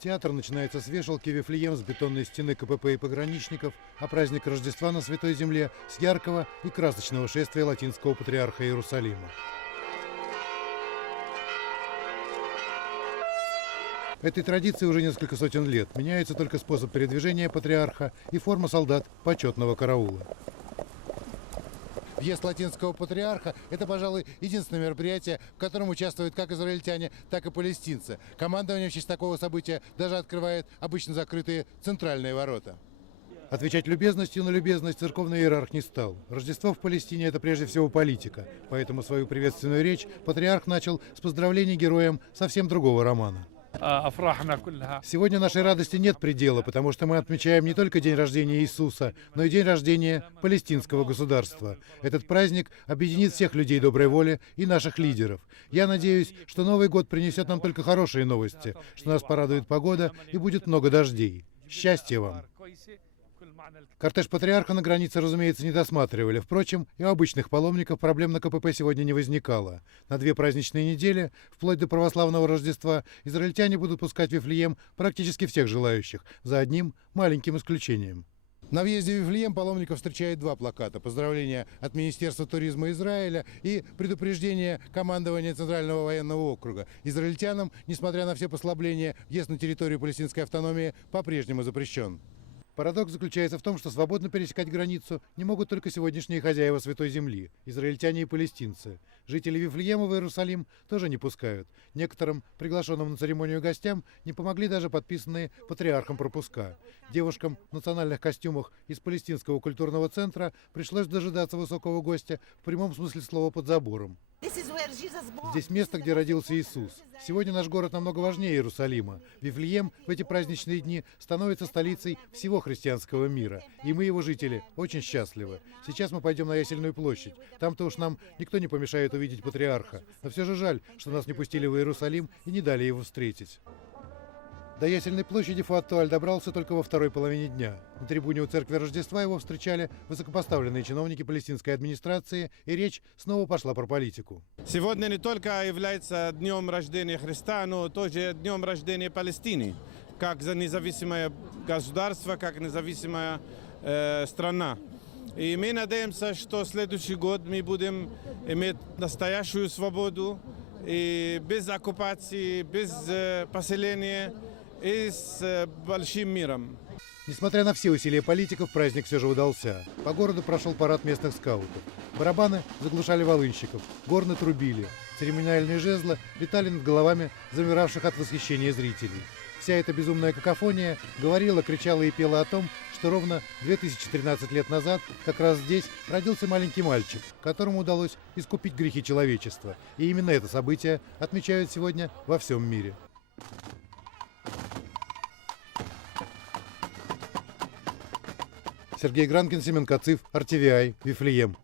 Театр начинается с вешалки «Вифлеем» с бетонной стены КПП и пограничников, а праздник Рождества на Святой Земле с яркого и красочного шествия латинского патриарха Иерусалима. Этой традиции уже несколько сотен лет. Меняется только способ передвижения патриарха и форма солдат почетного караула. Въезд латинского патриарха – это, пожалуй, единственное мероприятие, в котором участвуют как израильтяне, так и палестинцы. Командование в честь такого события даже открывает обычно закрытые центральные ворота. Отвечать любезностью на любезность церковный иерарх не стал. Рождество в Палестине – это прежде всего политика, поэтому свою приветственную речь патриарх начал с поздравлений героям совсем другого романа. Сегодня нашей радости нет предела, потому что мы отмечаем не только день рождения Иисуса, но и день рождения палестинского государства. Этот праздник объединит всех людей доброй воли и наших лидеров. Я надеюсь, что Новый год принесет нам только хорошие новости, что нас порадует погода и будет много дождей. Счастья вам! Кортеж патриарха на границе, разумеется, не досматривали. Впрочем, и у обычных паломников проблем на КПП сегодня не возникало. На 2 праздничные недели, вплоть до православного Рождества, израильтяне будут пускать в Вифлеем практически всех желающих, за одним маленьким исключением. На въезде в Вифлеем паломников встречает 2 плаката. Поздравления от Министерства туризма Израиля и предупреждение командования Центрального военного округа. Израильтянам, несмотря на все послабления, въезд на территорию палестинской автономии по-прежнему запрещен. Парадокс заключается в том, что свободно пересекать границу не могут только сегодняшние хозяева Святой Земли, израильтяне и палестинцы. Жители Вифлеема в Иерусалим тоже не пускают. Некоторым приглашенным на церемонию гостям не помогли даже подписанные патриархом пропуска. Девушкам в национальных костюмах из палестинского культурного центра пришлось дожидаться высокого гостя в прямом смысле слова под забором. Здесь место, где родился Иисус. Сегодня наш город намного важнее Иерусалима. Вифлеем в эти праздничные дни становится столицей всего христианского мира. И мы, его жители, очень счастливы. Сейчас мы пойдем на Ясельную площадь. Там-то уж нам никто не помешает увидеть патриарха. Но все же жаль, что нас не пустили в Иерусалим и не дали его встретить. До Ясельной площади Фуад Туаль добрался только во второй половине дня. На трибуне у церкви Рождества его встречали высокопоставленные чиновники палестинской администрации, и речь снова пошла про политику. Сегодня не только является днем рождения Христа, но тоже днем рождения Палестины, как независимое государство, как независимая страна. И мы надеемся, что в следующий год мы будем иметь настоящую свободу, и без оккупации, без поселения, и с большим миром. Несмотря на все усилия политиков, праздник все же удался. По городу прошел парад местных скаутов. Барабаны заглушали волынщиков, горны трубили, церемониальные жезлы летали над головами замиравших от восхищения зрителей. Вся эта безумная какофония говорила, кричала и пела о том, что ровно 2013 лет назад как раз здесь родился маленький мальчик, которому удалось искупить грехи человечества. И именно это событие отмечают сегодня во всем мире. Сергей Гранкин, Семен Кациф, RTVI, Вифлеем.